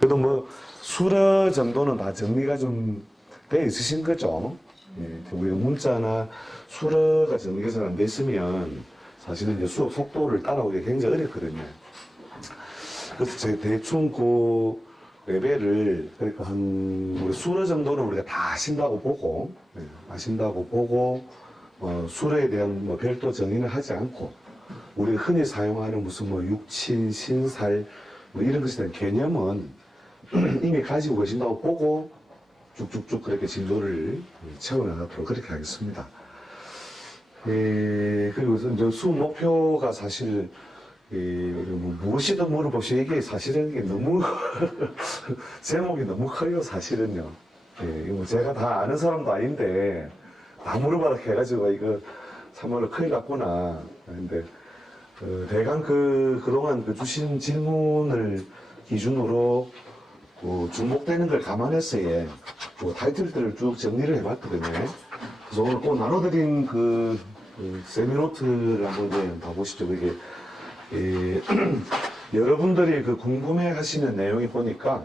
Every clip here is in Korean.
그래도 뭐 수러 정도는 다 정리가 좀돼 있으신 거죠. 예, 우리 문자나 수러가 정리가 잘 안 돼 있으면 사실은 이제 수업 속도를 따라오기 굉장히 어렵거든요. 그래서 제 대충 그 레벨을 그러니까 한 우리 수러 정도는 우리가 다 하신다고 보고 예, 하신다고 보고 어, 수러에 대한 뭐 별도 정의는 하지 않고 우리가 흔히 사용하는 무슨 뭐 육친, 신살 뭐 이런 것에 대한 개념은 이미 가지고 계신다고 보고 쭉쭉쭉 그렇게 진도를 채워나가도록 그렇게 하겠습니다. 예, 그리고 이제 수업 목표가 사실 이, 뭐 무엇이든 물어보시 이게 사실은 이게 너무 제목이 너무 커요 사실은요. 예, 뭐 제가 다 아는 사람도 아닌데 다 물어봐라 해가지고 이거 참말로 큰일 났구나. 근데 어, 대강 그 그동안 그 주신 질문을 기준으로 그 중복되는 걸 감안해서 예, 그 타이틀들을 쭉 정리를 해봤거든요. 그래서 오늘 꼭 나눠드린 그, 그 세미노트를 한번 이제 봐보시죠. 그게 예, 여러분들이 그 궁금해하시는 내용이 보니까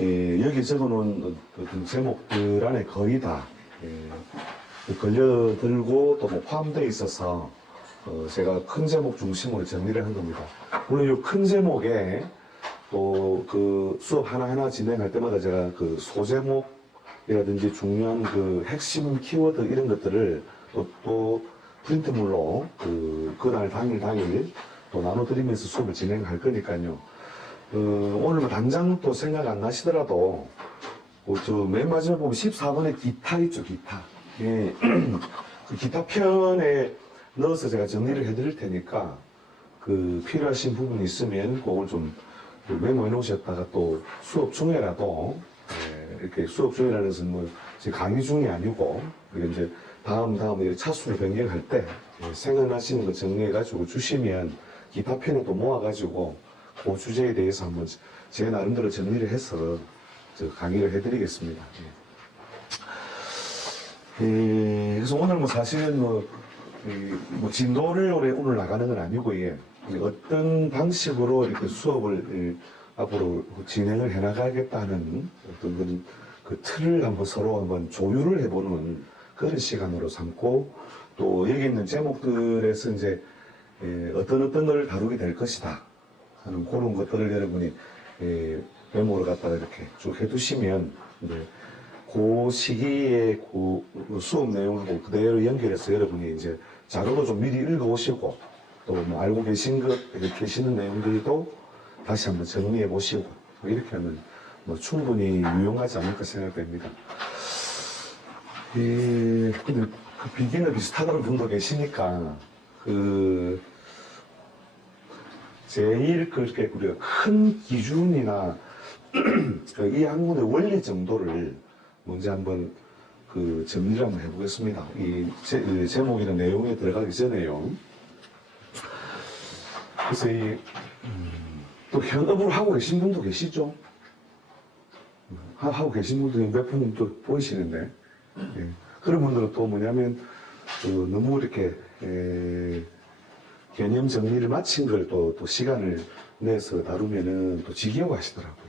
예, 여기 적어놓은 어떤 제목들 안에 거의 다 예, 걸려들고 또 뭐 포함되어 있어서 어, 제가 큰 제목 중심으로 정리를 한 겁니다. 물론 이 큰 제목에 또 그 수업 하나하나 진행할 때마다 제가 그 소제목이라든지 중요한 그 핵심 키워드 이런 것들을 또, 또 프린트물로 그, 그날 당일 당일 또 나눠드리면서 수업을 진행할 거니까요. 어, 오늘 뭐 당장 또 생각 안 나시더라도 그 저맨 마지막에 보면 14번에 기타 있죠, 기타. 예. 그 기타 편에 넣어서 제가 정리를 해드릴 테니까 그 필요하신 부분이 있으면 그걸 좀 메모해 놓으셨다가 또 수업 중에라도 예, 이렇게 수업 중이라는 것은 뭐 강의 중이 아니고 그게 이제 다음 다음 차수를 변경할 때 예, 생각나시는 거 정리해 가지고 주시면 기타 편에 또 모아 가지고 그 주제에 대해서 한번 제 나름대로 정리를 해서 저 강의를 해드리겠습니다. 예. 예, 그래서 오늘 뭐 사실은 뭐, 이, 뭐 진도를 오늘 나가는 건 아니고 예. 어떤 방식으로 이렇게 수업을 예, 앞으로 진행을 해나가겠다는 어떤 그런 그 틀을 한번 서로 한번 조율을 해보는 그런 시간으로 삼고 또 여기 있는 제목들에서 이제 예, 어떤 어떤 걸 다루게 될 것이다 하는 그런 것들을 여러분이 예, 메모를 갖다가 이렇게 쭉 해두시면 이제 그 시기에 그 수업 내용을 뭐 그대로 연결해서 여러분이 이제 자료도 좀 미리 읽어오시고 또뭐 알고 계신 것, 계시는 내용들도 다시 한번 정리해 보시고 뭐 이렇게 하면 뭐 충분히 유용하지 않을까 생각됩니다. 예, 근데 그 비기너 비슷하다는 분도 계시니까 그 제일 그렇게 우리가 큰 기준이나 그이 학문의 원리 정도를 먼저 한번 그 정리를 한번 해보겠습니다. 이 제, 이 제목이나 내용에 들어가기 전에요. 그래서 이, 음, 또 현업을 하고 계신 분도 계시죠? 하- 하고 계신 분들이 몇 분 또 보이시는데, 예. 그런 분들은 또 뭐냐면, 그 너무 이렇게, 에, 개념 정리를 마친 걸 또, 또 시간을 내서 다루면은 또 지겨워 하시더라고요.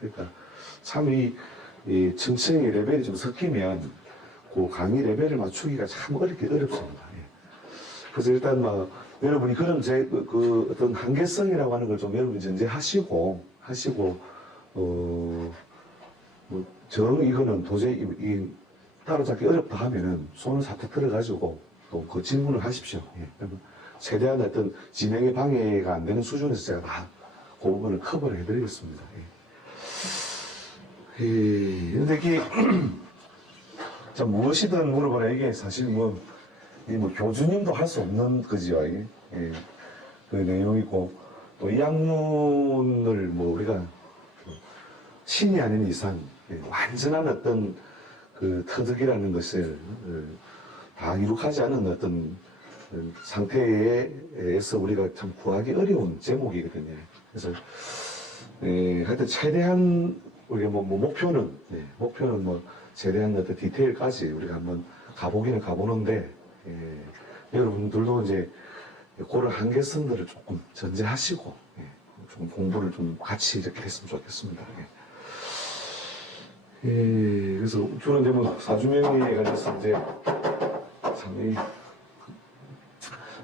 그러니까 참 이, 이 층층이 레벨이 좀 섞이면 그 강의 레벨을 맞추기가 참 어렵게 어렵습니다. 예. 그래서 일단 뭐 여러분이 그런 제, 그, 그 어떤 한계성이라고 하는 걸 좀 여러분이 전제하시고, 하시고, 어, 뭐, 정, 이거는 도저히 이, 이 따로잡기 어렵다 하면은 손을 사태 들어가지고 또 그 질문을 하십시오. 예. 최대한 어떤 진행의 방해가 안 되는 수준에서 제가 다 그 부분을 커버를 해드리겠습니다. 예. 예, 근데 이게, 자, 무엇이든 물어보라. 이게 사실 뭐, 이 뭐 교주님도 할 수 없는 거지요. 예. 그 내용이고, 또 이 학문을 뭐 우리가 그 신이 아닌 이상, 예, 완전한 어떤 그 터득이라는 것을 어, 다 이룩하지 않은 어떤 어, 상태에서 우리가 참 구하기 어려운 제목이거든요. 그래서 예, 하여튼 최대한 우리가 뭐, 뭐 목표는 예, 목표는 뭐 최대한 어떤 디테일까지 우리가 한번 가보기는 가보는데 예, 여러분들도 이제 그런 한계성들을 조금 전제하시고 예, 좀 공부를 좀 같이 이렇게 했으면 좋겠습니다. 예. 예, 그래서 주로 이제 뭐 사주명리에 관해서 이제 참이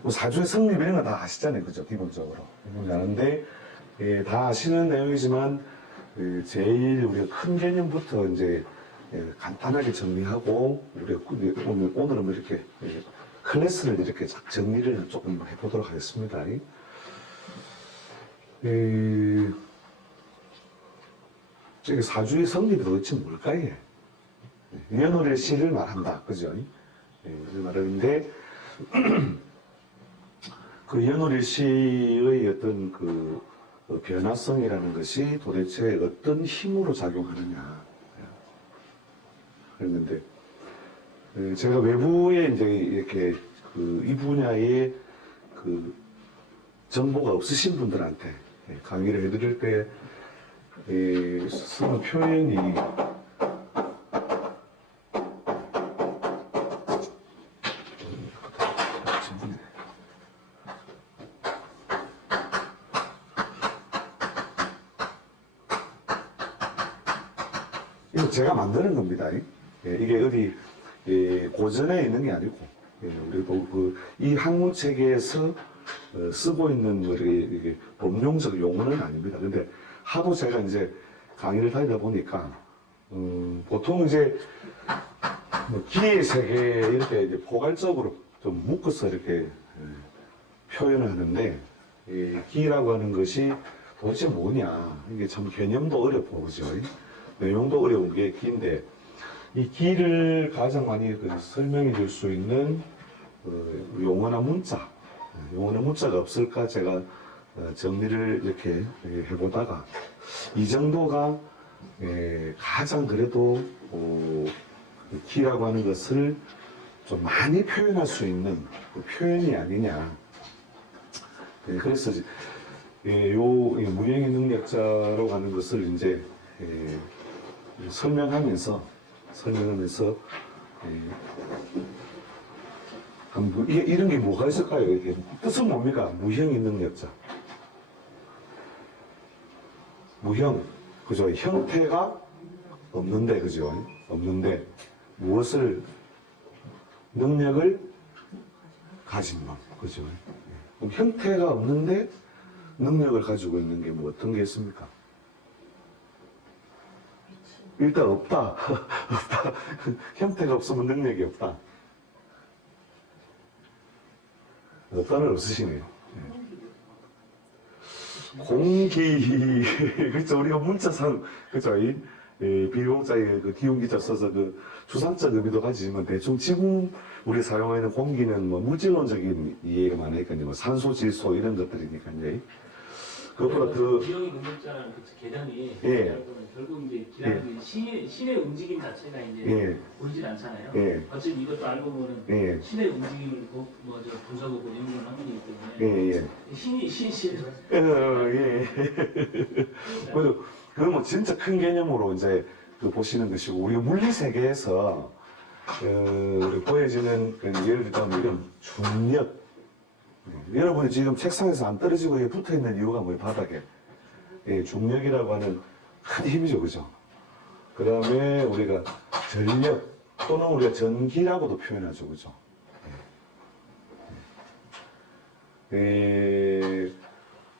뭐 사주의 성립 이런 거다 아시잖아요, 그죠? 기본적으로. 아는데, 예, 다 아시는 내용이지만, 그 제일 우리가 큰 개념부터 이제 예, 간단하게 정리하고, 우리가 꾸- 오늘, 오늘은 뭐 이렇게 예, 클래스를 이렇게 쫙 정리를 조금 해보도록 하겠습니다. 예, 저기 사주의 성립이 도대체 뭘까요? 예, 연월의 시를 말한다. 그죠? 예, 말하는데, 그 연월의 시의 어떤 그 어, 변화성이라는 것이 도대체 어떤 힘으로 작용하느냐. 그랬는데, 예, 제가 외부에 이제 이렇게 그 이 분야에 그 정보가 없으신 분들한테 예, 강의를 해드릴 때, 예, 쓰는 표현이 이거 제가 만드는 겁니다. 어디 예, 고전에 있는 게 아니고 예, 우리도 그이 학문 체계에서 어, 쓰고 있는 뭐 이게 법용적 용어는 아닙니다. 근데 하도 제가 이제 강의를 다니다 보니까 음, 보통 이제 뭐 기의 세계 이렇게 이제 포괄적으로 좀 묶어서 이렇게 예, 표현을 하는데 이 기라고 하는 것이 도대체 뭐냐 이게 참 개념도 어렵고 그죠 내용도 어려운 게 기인데 이 기를 가장 많이 그 설명해 줄 수 있는 그 용어나 문자. 예, 용어나 문자가 없을까 제가 어, 정리를 이렇게 예, 해보다가 이 정도가 예, 가장 그래도 어, 이 기라고 하는 것을 좀 많이 표현할 수 있는 그 표현이 아니냐. 예, 그래서 요이 무형의 능력자로 하는 것을 이제 예, 설명하면서 설명하면서 예, 한번 이- 이런 게 뭐가 있을까요? 이게 뜻은 뭡니까? 무형의 능력자. 무형, 그죠? 형태가 없는데, 그죠? 없는데 무엇을 능력을 가진 것, 그죠? 예. 형태가 없는데 능력을 가지고 있는 게 뭐 어떤 게 있습니까? 일단 없다. 없다. 형태가 없으면 능력이 없다. 어떤을 없으시네요. 예. 공기, 그렇죠. 우리가 문자상, 그렇죠. 비공자의 그 기용기자 써서 그 추상적 의미도 가지지만 대충 지금 우리 사용하는 공기는 뭐 물질론적인 이해가 많으니까요. 뭐 산소, 질소 이런 것들이니까요. 그것보다 그, 기형의 능력자라는 그 개념이 예. 여러분은 결국 이제 기라는 게 신의, 신의 움직임 자체가 이제 예. 보이질 않잖아요. 예. 어차피 이것도 알고 보면 예, 신의 움직임을 뭐저 분석하고 연구를 하는 거기 때문에 예, 예. 신이 신신 어, 예. 그래서 그건 뭐 진짜 큰 개념으로 이제 그 보시는 것이고 우리가 물리 세계에서 어, 우리 보여지는 그 예를 들자면 이런 중력 예, 여러분이 지금 책상에서 안 떨어지고 붙어 있는 이유가 뭐예요 바닥에 예, 중력이라고 하는 큰 힘이죠 그죠 그 다음에 우리가 전력 또는 우리가 전기라고도 표현하죠 그죠 예,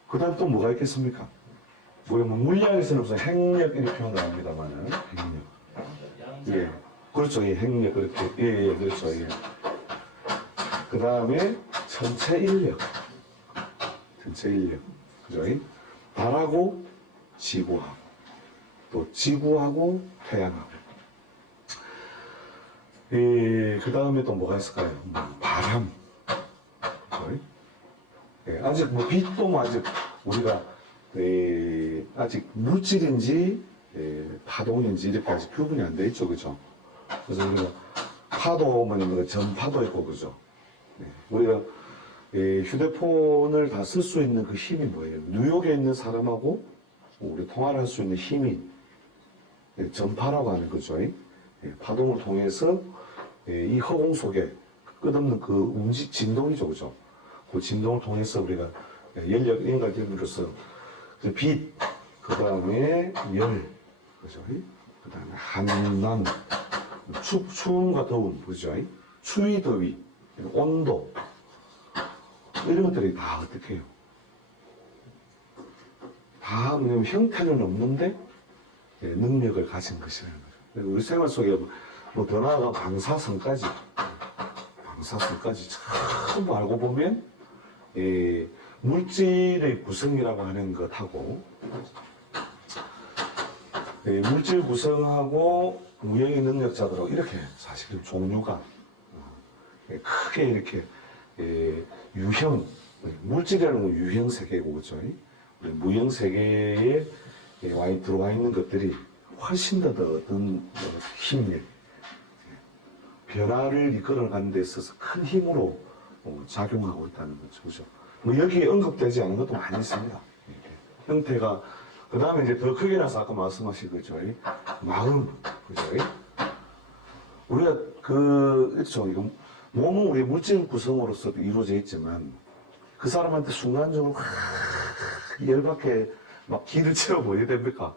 그 다음 또 뭐가 있겠습니까? 우리가 뭐 물리학에서는 무슨 핵력 이렇게 표현도 합니다만은. 양자 예. 그렇죠. 예, 핵력 그렇게. 예, 예, 그렇죠. 예. 그 다음에 전체 인력. 전체 인력. 그죠? 예? 달하고 지구하고 또 지구하고 태양하고. 예, 그 다음에 또 뭐가 있을까요? 뭐 바람. 예, 아직 뭐 빛도 뭐 아직 우리가 예, 아직 물질인지 예, 파동인지 이렇게 아직 구분이 안 돼 있죠, 그죠? 그래서 우리가 파도면 우리가 전파도 있고 그죠? 예, 우리가 예, 휴대폰을 다 쓸 수 있는 그 힘이 뭐예요? 뉴욕에 있는 사람하고 우리 통화를 할 수 있는 힘이 예, 전파라고 하는 거죠. 예, 파동을 통해서 예, 이 허공 속에 끝없는 그 움직 진동이죠, 그죠? 그 진동을 통해서 우리가 연력 인간들로서 이제 빛, 그 다음에 열, 그죠? 그 다음에 한난, 추, 추움과 더움, 그죠? 추위, 더위, 온도, 이런 것들이 다 어떻게 해요? 다 뭐냐면 형태는 없는데 예, 능력을 가진 것이라는 거죠. 우리 생활 속에 뭐 더 나아가 방사선까지, 방사선까지 참 알고 보면 예, 물질의 구성이라고 하는 것하고 예, 물질 구성하고 무형의 능력자들하고 이렇게 사실은 종류가 크게 이렇게 예, 유형 예, 물질이라는 건 유형 세계고 그죠? 우리 무형 세계에 예, 와 있- 들어와 있는 것들이 훨씬 더, 더 어떤 어, 힘, 예, 변화를 이끌어가는 데 있어서 큰 힘으로 어, 작용하고 있다는 거죠. 그죠? 뭐 여기에 언급되지 않은 것도 많이 있습니다. 형태가 그 다음에 이제 더 크게 나서 아까 말씀하신 거죠. 이 마음, 그죠? 우리가 그. 이거 몸은 우리 물질 구성으로서도 이루어져 있지만 그 사람한테 순간적으로 확 열받게 막 기를 채워 보여야 됩니까?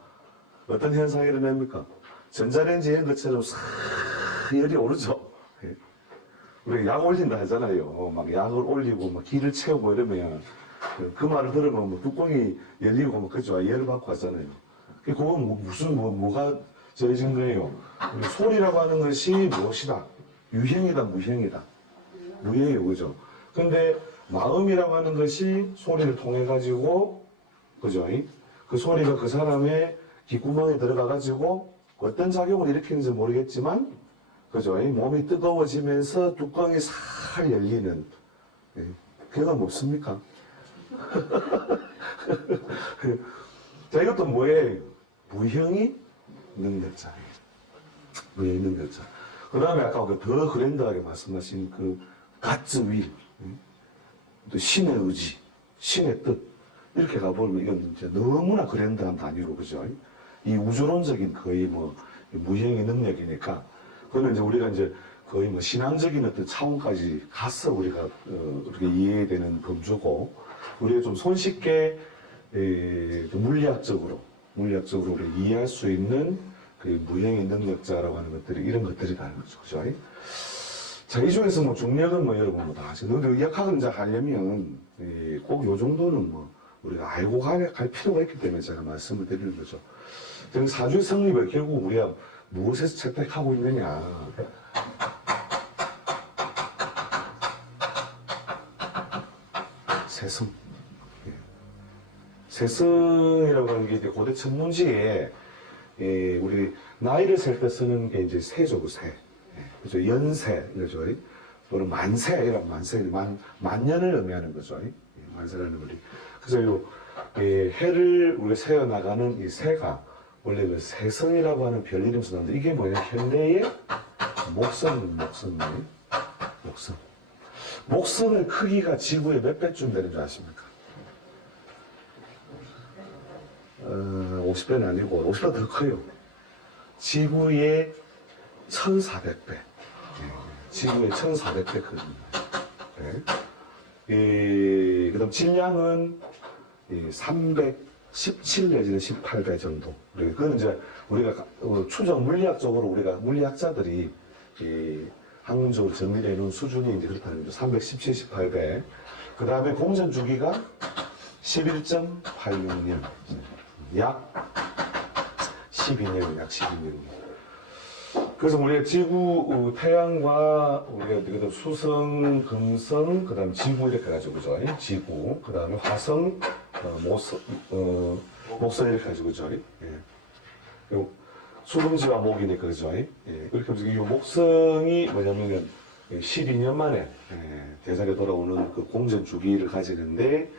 어떤 현상이 일어납니까? 전자레인지 한 것처럼 싹 열이 오르죠. 예. 우리가 약 올린다 하잖아요. 막 약을 올리고 막 기를 채우고 이러면 그, 그 말을 들으면 뭐 뚜껑이 열리고 뭐 그죠? 열을 받고 하잖아요. 그 그건 뭐 무슨 뭐 뭐가 저해진 거예요? 우리 소리라고 하는 것이 무엇이다? 유형이다, 무형이다. 무형이에요, 그죠? 근데 마음이라고 하는 것이 소리를 통해 가지고 그죠? 그 소리가 그 사람의 귓구멍에 들어가 가지고 어떤 작용을 일으키는지 모르겠지만 그죠? 이 몸이 뜨거워지면서 뚜껑이 살 열리는 예, 그건 없습니까? 자, 이것도 뭐예요? 무형이 능력자예요. 무형이 능력자. 그 다음에 아까 그더 그랜드하게 말씀하신 그 가츠 윌, 음? 또 신의 의지, 신의 뜻, 이렇게 가보면 이건 이제 너무나 그랜드한 단위로, 그죠? 이 우주론적인 거의 뭐 무형의 능력이니까, 그거는 이제 우리가 이제 거의 뭐 신앙적인 어떤 차원까지 가서 우리가 어, 이렇게 이해되는 범주고, 우리가 좀 손쉽게 에, 그 물리학적으로, 물리학적으로 이해할 수 있는 그 무형의 능력자라고 하는 것들이 이런 것들이라는 거죠. 그죠? 자, 이 중에서 뭐 중력은 뭐 여러분 뭐다 아시죠? 근데 이제 하려면 꼭 요 정도는 뭐 우리가 알고 갈, 갈 필요가 있기 때문에 제가 말씀을 드리는 거죠. 지금 사주의 성립을 결국 우리가 무엇에서 채택하고 있느냐. 세성. 예. 세성이라고 하는 게 고대 천문지에 예, 우리 나이를 셀 때 쓰는 게 이제 세죠, 그 세. 예, 그죠? 연세, 이거죠. 또는 만세, 이런 만세, 만, 만년을 의미하는 거죠. 예, 만세라는 우리. 그래서 요, 예, 해를 우리가 세어 나가는 이 새가 원래 그 세성이라고 하는 별 이름에서 나는데 이게 뭐냐? 현대의 목성, 목성이에요. 목성. 목성의 크기가 지구의 몇 배쯤 되는 줄 아십니까? 어, 50배는 아니고 50배 더 커요. 지구의 1,400배. 지구의 1,400배 크기입니다. 네. 이, 그다음 질량은 이317 내지는 18배 정도. 그건 이제 우리가 가- 어, 추정 물리학적으로 우리가 물리학자들이 이 학문적으로 놓은 수준이 이제 그렇다는 거죠. 317, 18배. 그 다음에 공전 주기가 11.86년. 약 12년, 약 12년. 그래서 우리가 지구, 어, 태양과 우리가 그다음 수성, 금성, 그 다음 지구 이렇게 가지고 그죠? 지구, 그 다음에 화성, 어, 모성, 어, 목성 이렇게 가지고 그죠? 예. 요 수금지와 목이니까 그죠? 예. 이렇게 이 목성이 뭐냐면은 12년 만에 예, 대작에 돌아오는 그 공전 주기를 가지는데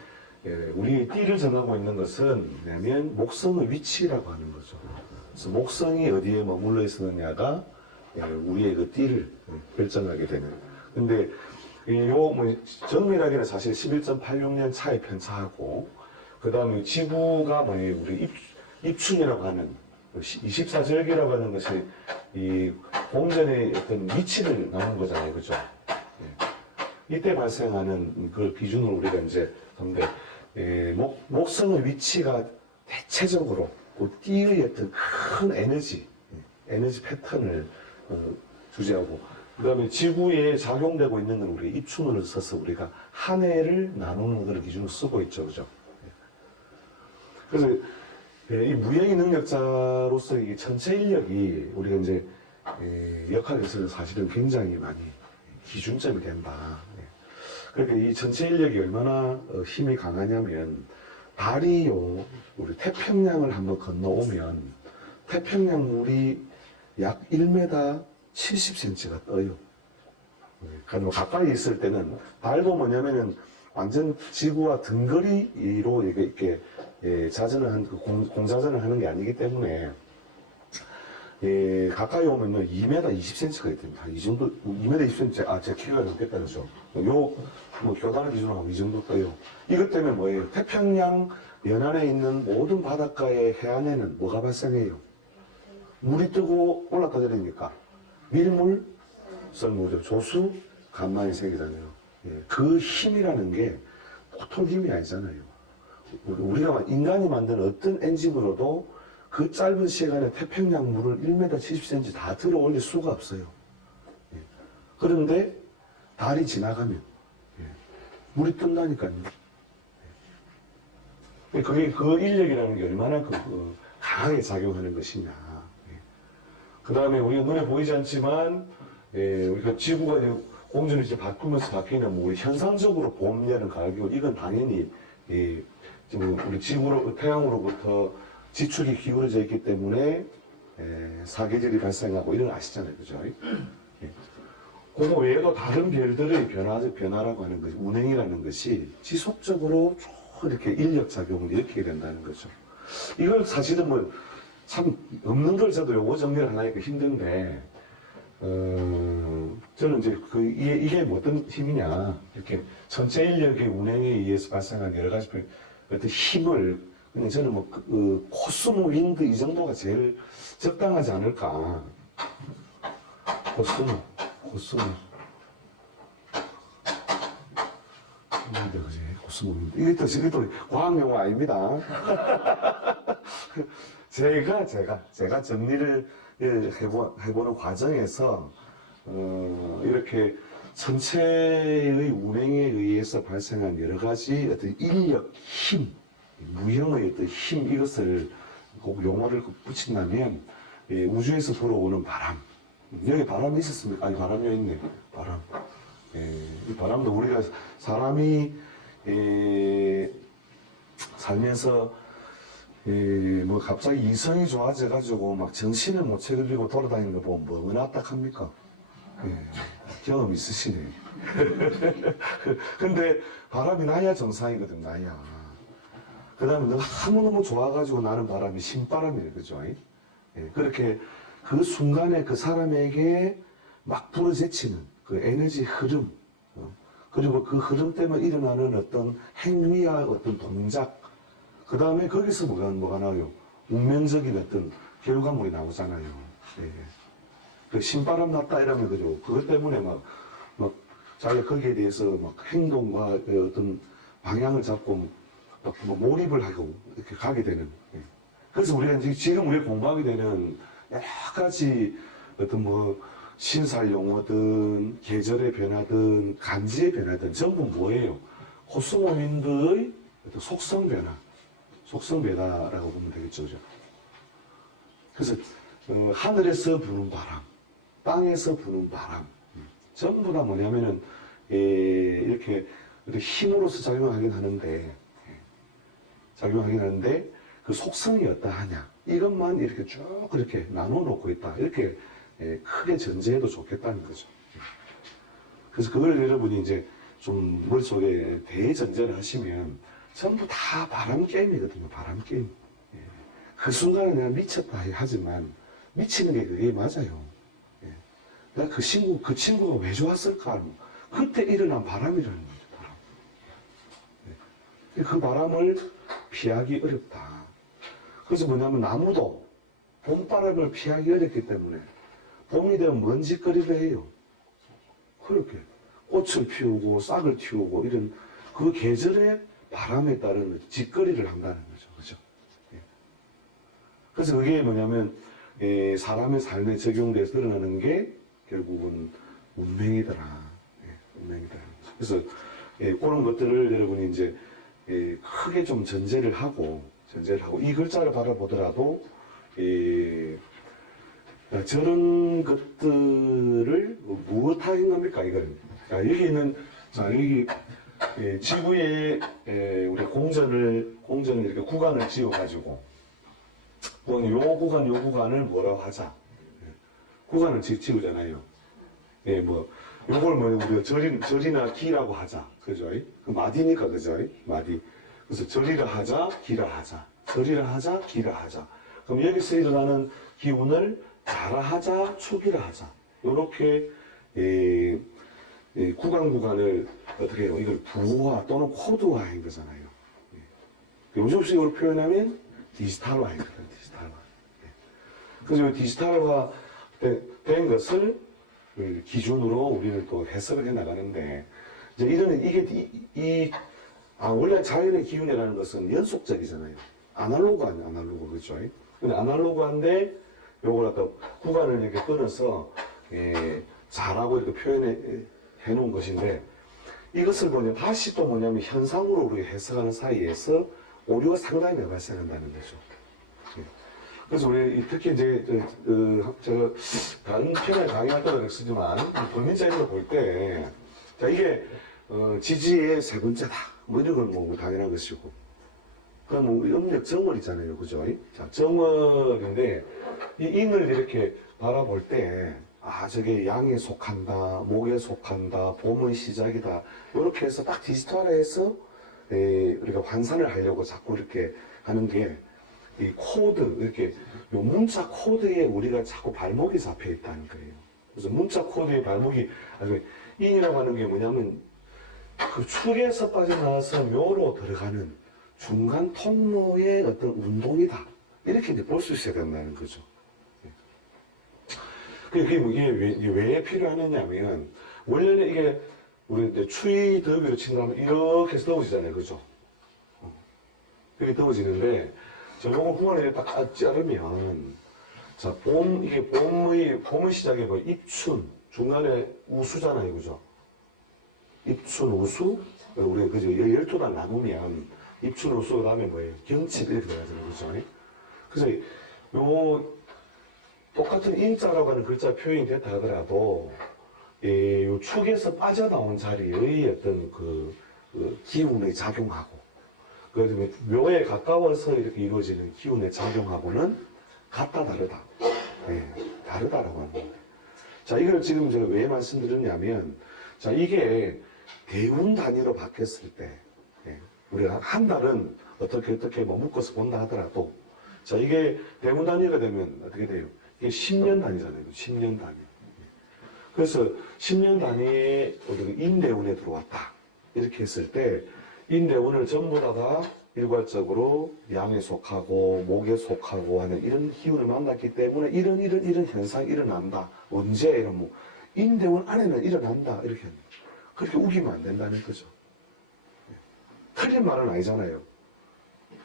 예, 우리 띠를 정하고 있는 것은 뭐냐면 목성의 위치라고 하는 거죠. 그래서 목성이 어디에 머물러 있었느냐가 예, 우리의 그 띠를 예, 결정하게 되는. 근데 이요 뭐 정밀하게는 사실 11.86년 차의 편차하고 그 다음에 지구가 뭐 우리 입, 입춘이라고 하는 24절기라고 하는 것이 이 공전의 어떤 위치를 나오는 거잖아요, 그죠? 예. 이때 발생하는 그걸 기준으로 우리가 이제 근데 예, 목, 목성의 위치가 대체적으로 그 띠의 어떤 큰 에너지, 예, 에너지 패턴을 어, 주제하고, 그 다음에 지구에 작용되고 있는 건 우리 입춘을 써서 우리가 한 해를 나누는 것을 기준으로 쓰고 있죠. 그죠? 예. 그래서 예, 이 무형의 능력자로서 이 전체 인력이 우리가 이제 예, 역할에서는 사실은 굉장히 많이 기준점이 된다. 예. 그러니까 이 전체 인력이 얼마나 어, 힘이 강하냐면 달이요 우리 태평양을 한번 건너오면 태평양 물이 약 1m 70cm가 떠요. 그럼 가까이 있을 때는 달도 뭐냐면은 완전 지구와 등거리로 이렇게, 이렇게 예, 자전을 한, 그 공, 공자전을 하는 게 아니기 때문에 예, 가까이 오면요 2m 20cm가 됩니다. 이 정도 2m 20cm 아 제 키가 넘겠다 그죠? 요 뭐 교단을 기준으로 하면 이 정도 떠요. 이것 때문에 뭐예요? 태평양 연안에 있는 모든 바닷가의 해안에는 뭐가 발생해요? 물이 뜨고 올랐다 내리니까 밀물, 썰물이요. 조수, 간만이 생기잖아요. 예, 그 힘이라는 게 보통 힘이 아니잖아요. 우리- 우리가 인간이 만든 어떤 엔진으로도 그 짧은 시간에 태평양 물을 1m 70cm 다 들어 올릴 수가 없어요. 예. 그런데 달이 지나가면 예, 물이 뜬다니까요. 예. 그게 그 인력이라는 게 얼마나 그, 그 강하게 작용하는 것이냐. 그 다음에 우리가 눈에 보이지 않지만 예, 우리가 지구가 공전이 이제 바꾸면서 바뀌는 뭐 우리 현상적으로 봄, 여름, 가을, 겨울 이건 당연히 예, 지금 우리 지구로 태양으로부터 지축이 기울어져 있기 때문에 예, 사계절이 발생하고 이런 거 아시잖아요, 그죠? 예. 그거 외에도 다른 별들의 변화, 변화라고 하는 것이 운행이라는 것이 지속적으로 쭉 이렇게 인력 작용을 일으키게 된다는 거죠. 이걸 사실은 뭐 참 없는 걸 저도 요거 정리를 하려니까 힘든데 어, 저는 이제 그 이게, 이게 뭐 어떤 힘이냐 이렇게 전체 인력의 운행에 의해서 발생한 여러 가지 별- 어떤 힘을 저는 뭐 그, 그 코스모 윈드 이 정도가 제일 적당하지 않을까. 코스모 코스모. 윈드 그지? 코스모 윈드 이게 또 이게 또 과학 용어 아닙니다. 제가 제가 제가 정리를 예, 해보, 해보는 과정에서 어, 이렇게 전체의 운행에 의해서 발생한 여러 가지 어떤 인력, 힘, 무형의 어떤 힘 이것을 꼭 용어를 붙인다면 예, 우주에서 불어오는 바람 여기 바람이 있었습니까? 아니 바람이 있네 바람 예, 이 바람도 우리가 사람이 예, 살면서 예, 뭐 갑자기 이성이 좋아져 가지고 막 정신을 못 차리고 돌아다니는 거 보면 뭐나 딱합니까? 예, 경험 있으시네. 근데 바람이 나야 정상이거든, 나야. 그 다음에 너무너무 좋아가지고 나는 바람이 신바람이에요, 그죠? 예, 그렇게 그 순간에 그 사람에게 막 불어제치는 그 에너지 흐름, 어, 그리고 그 흐름 때문에 일어나는 어떤 행위와 어떤 동작, 그 다음에 거기서 뭐가, 뭐가 나와요? 운명적인 어떤 결과물이 나오잖아요. 예. 그 신바람 났다 이러면 그죠. 그것 때문에 막, 막, 자기가 거기에 대해서 막 행동과 그 어떤 방향을 잡고 막뭐 몰입을 하고 이렇게 가게 되는. 예. 그래서 우리가 이제 지금 우리가 공부하게 되는 여러 가지 어떤 뭐 신살 용어든 계절의 변화든 간지의 변화든 전부 뭐예요? 코스모윈드의 어떤 속성 변화. 속성 변화라고 보면 되겠죠. 그래서 어, 하늘에서 부는 바람, 땅에서 부는 바람, 음, 전부 다 뭐냐면은 예, 이렇게 힘으로서 작용하긴 하는데 예, 작용하긴 하는데 그 속성이 어떠하냐 이것만 이렇게 쭉 이렇게 나눠 놓고 있다 이렇게 예, 크게 전제해도 좋겠다는 거죠. 그래서 그걸 여러분이 이제 좀 머릿속에 대전제를 하시면 전부 다 바람 게임이거든요. 바람 게임. 예. 그 순간에 내가 미쳤다 하지만 미치는 게 그게 맞아요. 예. 내가 그 친구, 그 친구가 왜 좋았을까? 그때 일어난 바람이라는 거죠. 바람. 예. 그 바람을 피하기 어렵다. 그래서 뭐냐면 나무도 봄바람을 피하기 어렵기 때문에 봄이 되면 먼지거리를 해요. 그렇게 꽃을 피우고 싹을 틔우고 이런 그 계절에 바람에 따른 짓거리를 한다는 거죠. 그죠? 예. 그래서 그게 뭐냐면, 예, 사람의 삶에 적용돼서 드러나는 게 결국은 운명이더라. 예, 운명이더라. 그래서 예, 그런 것들을 여러분이 이제 예, 크게 좀 전제를 하고, 전제를 하고, 이 글자를 바라보더라도, 예, 아, 저런 것들을 무엇 하는 겁니까, 이걸? 자, 여기 있는, 자, 여기, 예, 지구에, 예, 우리 공전을, 공전을 이렇게 구간을 지어 가지고, 구간, 요 구간, 요 구간을 뭐라고 하자. 예, 구간을 지, 지우잖아요. 예, 뭐, 요걸 뭐, 우리가 절이, 절이나 기라고 하자. 그죠? 그 마디니까, 그죠? 마디. 그래서 절이라 하자, 기라 하자. 절이라 하자, 기라 하자. 그럼 여기서 일어나는 기운을 자라 하자, 축이라 하자. 요렇게, 예, 예, 구간 구간을 어떻게 해요? 이걸 부호화 또는 코드화한 거잖아요. 예. 요즘식으로 표현하면 디지털화인 거예요, 디지털화. 예. 그래서 이 디지털화 되- 된 것을 그 기준으로 우리는 또 해석을 해 나가는데, 이제 이런, 이게, 이, 이 아, 원래 자연의 기운이라는 것은 연속적이잖아요. 아날로그 아니야, 아날로그, 그죠? 근데 아날로그한데, 요걸 갖다 구간을 이렇게 끊어서, 예, 잘하고 이렇게 표현해, 해 놓은 것인데, 이것을 뭐냐, 다시 또 뭐냐면 현상으로 우리가 해석하는 사이에서 오류가 상당히 발생한다는 거죠. 예. 그래서 우리 특히 이제, 저, 어, 제가 다른 편에 강의할 때도 쓰지만, 불민자 이런 거볼 때, 자, 이게, 어, 지지의 세 번째다. 뭐 이런 건뭐 당연한 것이고. 그럼 뭐 음력 정월이잖아요. 그죠? 자, 정월인데, 이 인을 이렇게 바라볼 때, 아, 저게 양에 속한다, 목에 속한다, 봄의 시작이다. 이렇게 해서 딱 디지털화해서, 에, 우리가 환산을 하려고 자꾸 이렇게 하는 게, 이 코드, 이렇게, 요 문자 코드에 우리가 자꾸 발목이 잡혀 있다는 거예요. 그래서 문자 코드에 발목이, 아니, 인이라고 하는 게 뭐냐면, 그 축에서 빠져나와서 묘로 들어가는 중간 통로의 어떤 운동이다. 이렇게 이제 볼 수 있어야 된다는 거죠. 예. 그게 뭐 이게 왜, 왜 필요하느냐면, 원래는 이게 우리 이제 추위 더위로 친다면 이렇게 해서 더워지잖아요. 그죠? 어. 이렇게 더워지는데, 저 요거 후원을 딱 자르면, 자, 봄, 이게 봄의, 봄의 시작에 뭐 입춘, 중간에 우수잖아요. 그죠? 입춘, 우수, 우리 그죠? 12달 나누면, 입춘, 우수, 그 다음에 뭐예요? 경칩 이렇게 되잖아요. 그죠? 그래서 요, 똑같은 인자라고 하는 글자 표현이 됐다 하더라도, 예, 요 축에서 빠져나온 자리의 어떤 그, 그 기운의 작용하고, 그 묘에 가까워서 이렇게 이루어지는 기운의 작용하고는 같다, 다르다. 예, 다르다라고 하는 거예요. 자, 이걸 지금 제가 왜 말씀드렸냐면, 자, 이게 대운 단위로 바뀌었을 때, 예, 우리가 한 달은 어떻게 어떻게 뭐 묶어서 본다 하더라도, 자, 이게 대운 단위가 되면 어떻게 돼요? 이게 10년 단위잖아요. 10년 단위. 그래서 10년 단위에 어떻게 인대운에 들어왔다. 이렇게 했을 때, 인대운을 전부 다다 일괄적으로 양에 속하고 목에 속하고 하는 이런 기운을 만났기 때문에 이런 이런 이런 현상이 일어난다. 언제 이런 뭐 인대운 안에는 일어난다. 이렇게 그렇게 우기면 안 된다는 거죠. 예. 틀린 말은 아니잖아요.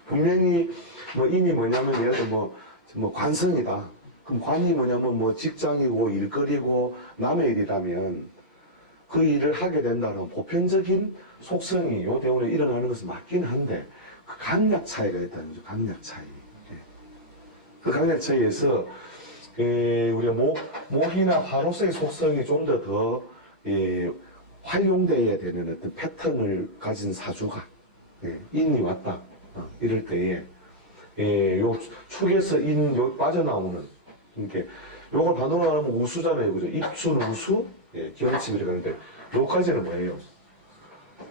분명히 뭐 인이 뭐냐면 예를 들어 뭐, 뭐 관성이다. 그럼 관이 뭐냐면 뭐 직장이고 일거리고 남의 일이라면 그 일을 하게 된다는 보편적인 속성이 요 대운에 일어나는 것은 맞긴 한데 그 강약 차이가 있다는 거죠. 강약 차이. 예. 그 강약 차이에서 그 우리가 목, 목이나 화로성의 속성이 좀 더더 예, 활용되어야 되는 어떤 패턴을 가진 사주가 예, 인이 왔다 어, 이럴 때에 예, 요 축에서 인 요 빠져나오는 이렇게 요걸 반응을 하면 우수잖아요, 그죠? 입춘 우수, 예, 이렇게 하는데 요까지는 뭐예요?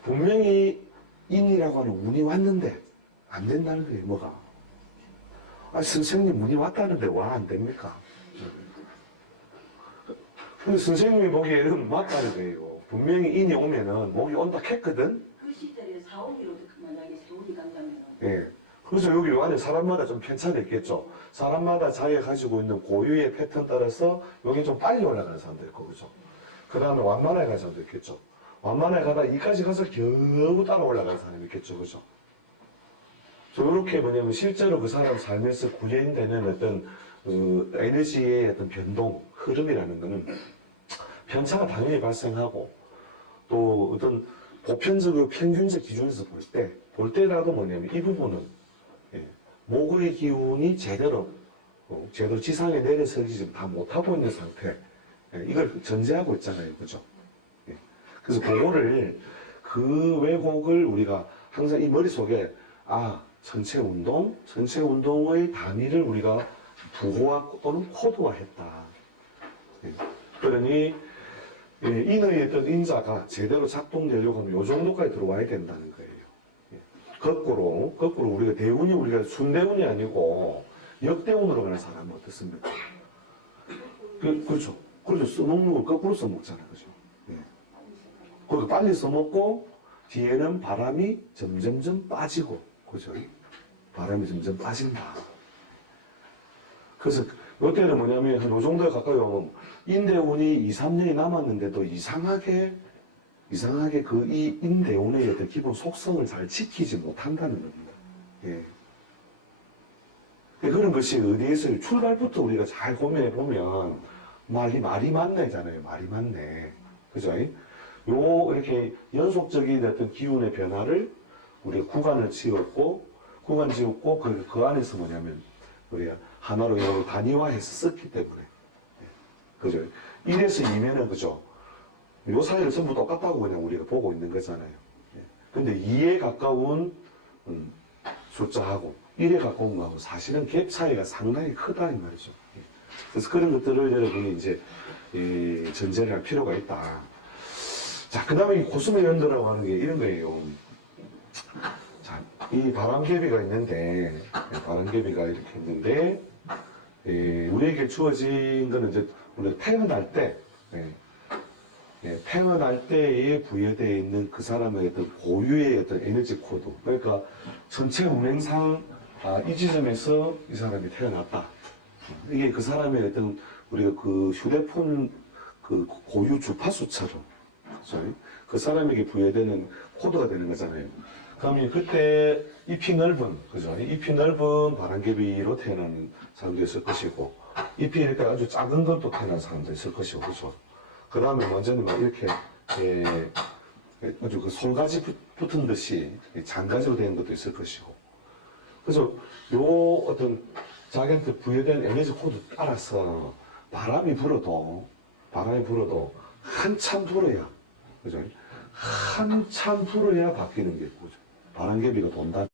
분명히 인이라고 하는 운이 왔는데 안 된다는 거예요, 뭐가? 아, 선생님 운이 왔다는데 왜안 됩니까? 근데 선생님이 보기에는 맞다는 거예요. 분명히 인이 오면은 목이 온다 했거든? 그 시절에 사오기로 만약에 세월이 간다면 예. 그래서 여기 안에 사람마다 좀 편차가 있겠죠. 사람마다 자기가 가지고 있는 고유의 패턴 따라서 여기 좀 빨리 올라가는 사람도 있고, 그죠? 그 다음에 완만하게 가는 사람도 있겠죠. 완만하게 가다 이까지 가서 겨우 따라 올라가는 사람이 있겠죠, 그죠? 저렇게 뭐냐면 실제로 그 사람 삶에서 구현되는 어떤 그 에너지의 어떤 변동, 흐름이라는 거는 편차가 당연히 발생하고 또 어떤 보편적으로 평균적 기준에서 볼 때, 볼 때라도 뭐냐면 이 부분은 예, 목의 기운이 제대로 어, 제대로 지상에 내려서기 지금 다 못하고 있는 상태. 예, 이걸 전제하고 있잖아요. 그죠? 예. 그래서 그거를 그 왜곡을 우리가 항상 이 머릿속에 아, 전체 운동, 전체 운동의 단위를 우리가 부호화 또는 코드화했다. 예. 그러니 예, 인의 어떤 인자가 제대로 작동되려고 하면 요 정도까지 들어와야 된다는 거예요. 예. 거꾸로, 거꾸로 우리가 대운이 우리가 순대운이 아니고 역대운으로 가는 사람은 어떻습니까? 그, 그렇죠. 그렇죠. 써먹는 걸 거꾸로 써먹잖아요. 그죠? 예. 그리고 빨리 써먹고 뒤에는 바람이 점점점 빠지고, 그죠? 바람이 점점 빠진다. 그래서 이때는 뭐냐면 한 요 정도에 가까이 오면 인대운이 2, 3년이 남았는데도 이상하게 이상하게 그 이 인대운의 어떤 기본 속성을 잘 지키지 못한다는 겁니다. 예. 그런 것이 어디에서 출발부터 우리가 잘 고민해 보면 말이 말이 맞네잖아요. 말이 맞네. 그죠? 요 이렇게 연속적인 어떤 기운의 변화를 우리가 구간을 지었고 구간 지었고 그, 그 안에서 뭐냐면 우리가 하나로 이걸 단위화해서 썼기 때문에 예. 그죠? 1에서 2면은 그죠? 요 사이를 전부 똑같다고 그냥 우리가 보고 있는 거잖아요. 예. 근데 2에 가까운 음, 숫자하고 1에 가까운 거하고 사실은 갭 차이가 상당히 크다 이 말이죠. 예. 그래서 그런 것들을 여러분이 이제 이 전제를 할 필요가 있다. 자, 그 다음에 이 고수의 연도라고 하는 게 이런 거예요. 자, 이 바람개비가 있는데, 예, 바람개비가 이렇게 있는데, 예, 우리에게 주어진 거는 이제 우리가 태어날 때, 예, 예, 태어날 때에 부여되어 있는 그 사람의 어떤 고유의 어떤 에너지 코드. 그러니까 전체 운행상, 아, 이 지점에서 이 사람이 태어났다. 이게 그 사람의 어떤 우리가 그 휴대폰 그 고유 주파수처럼 그죠? 그 사람에게 부여되는 코드가 되는 거잖아요. 그러면 그때 잎이 넓은 그죠? 잎이 넓은 바람개비로 태어나는 사람도 있을 것이고 잎이 이렇게 아주 작은 것도 태어난 사람도 있을 것이고 그죠? 그 다음에 완전히 막 이렇게 예, 아주 그 솔가지 붙- 붙은 듯이 장가지로 된 것도 있을 것이고 그래서 요 어떤 자기한테 부여된 에너지 코드 따라서 바람이 불어도 바람이 불어도 한참 불어야 그죠? 한참 불어야 바뀌는 게 그죠? 바람개비가 돈다.